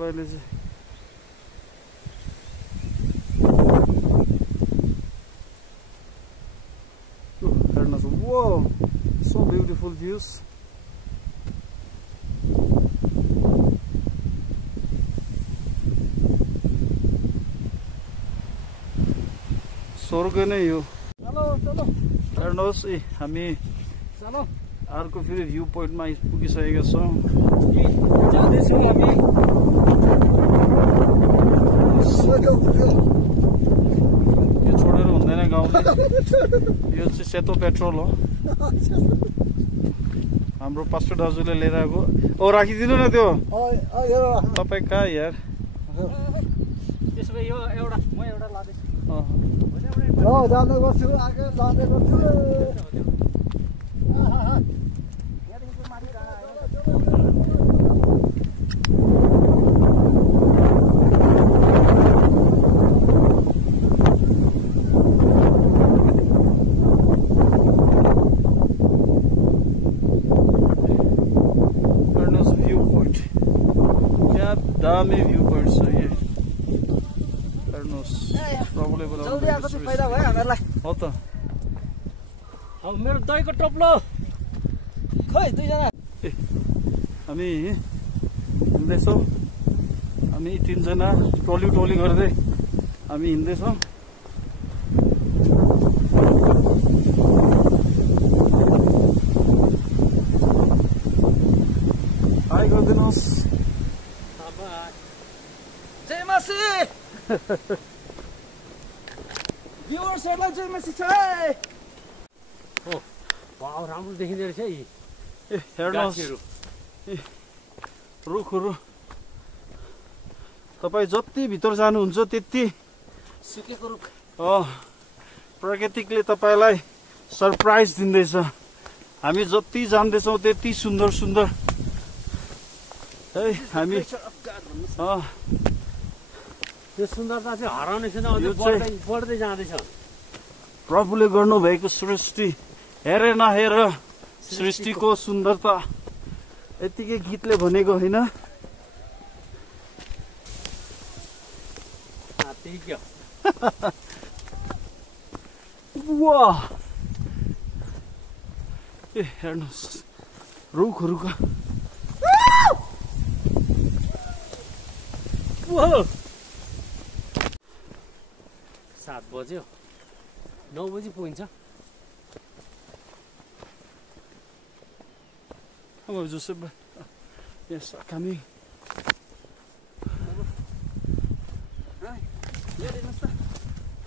तपाईले चाहिँ हेर्नुहोस् वो so beautiful views स्वर्ग नै यो चलो चलो हेर्नुहोस् हामी चलो अर्को फेरि भ्यू पोइन्टमा पुगिसकेका छौँ जाँदैछौँ हामी यो छोडेर हुँदैन गाउँले यो चाहिँ सेतो पेट्रोल हो हाम्रो पास्टर दाजुले लिएर आएको ओ राखिदिनु न त्यो तपाईँ कहाँ यार त्यसो भए यो एउटा म एउटा लाँदैछु जाँदै गर्छु आगे जाँदै गर्छु दामी भ्यू पोइन्ट छ यो हेर्नुहोस् प्रभुले जल्दी आएको चाहिँ फाइदा भयो हामीहरूलाई हो त अब मेरो दहीको टोप्लो खै दुईजना हामी हिँड्दैछौँ हामी तीनजना टोली गर्दै हामी हिँड्दैछौँ हाई गरिदिनुहोस् जय मासी भ्युअर्सहरुलाई जय मासी छ ओ वाउ राम्रो देखिँदै रहेछ यी हेर्नुहोस् रुखहरू तपाईँ जति भित्र जानुहुन्छ त्यति सुकेको रुख प्राकृतिकले तपाईँलाई सरप्राइज दिँदैछ हामी जति जान्दैछौँ त्यति सुन्दर सुन्दर है हामी त्यो सुन्दरता चाहिँ हराउने छैन अझै बढ्दै जाँदैछ प्रभुले गर्नुभएको सृष्टि हेरे नहेर सृष्टिको सुन्दरता यतिकै गीतले भनेको होइन ए हेर्नुहोस् रुखहरूका 7 बज्यो 9 बजी पुगिन्छ Hello, Joseph. Yes, coming.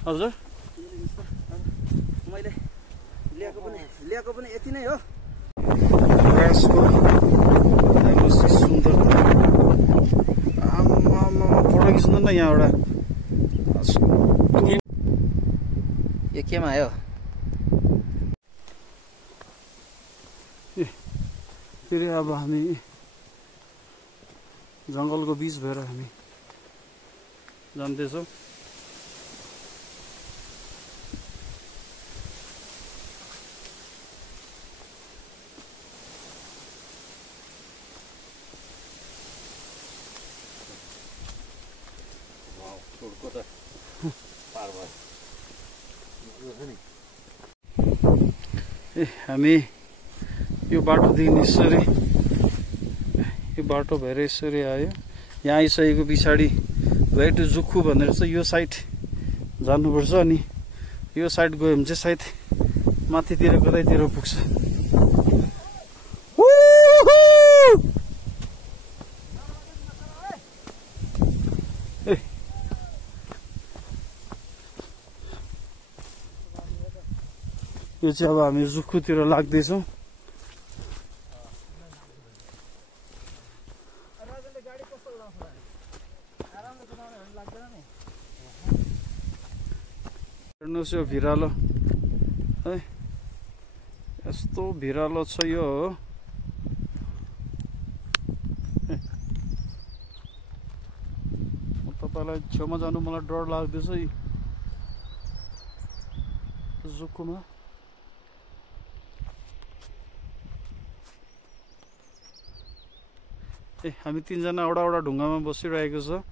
हजुर मैले ल्याएको पनि यति नै हो सुन्दरता आमा फोटो खिच्नु न यहाँबाट यो केमा आयो फेरि अब हामी जङ्गलको बीच भएर हामी जान्दैछौँ ए हामी यो बाटोदेखि यसरी यो बाटो भएर यसरी आयो यहाँ आइसकेको पछाडि वे टु जुक्खु भनेर चाहिँ यो साइड जानुपर्छ अनि यो साइड गयो भने चाहिँ सायद माथितिर कतैतिर पुग्छ यो चाहिँ अब हामी जुक्खुतिर लाग्दैछौँ हेर्नुहोस् यो भिरालो है यस्तो भिरालो छ यो तपाईँलाई छेउमा जानु मलाई डर लाग्दैछ जुक्खुमा हामी 3 जना वडा ढुङ्गामा बसिरहेको छ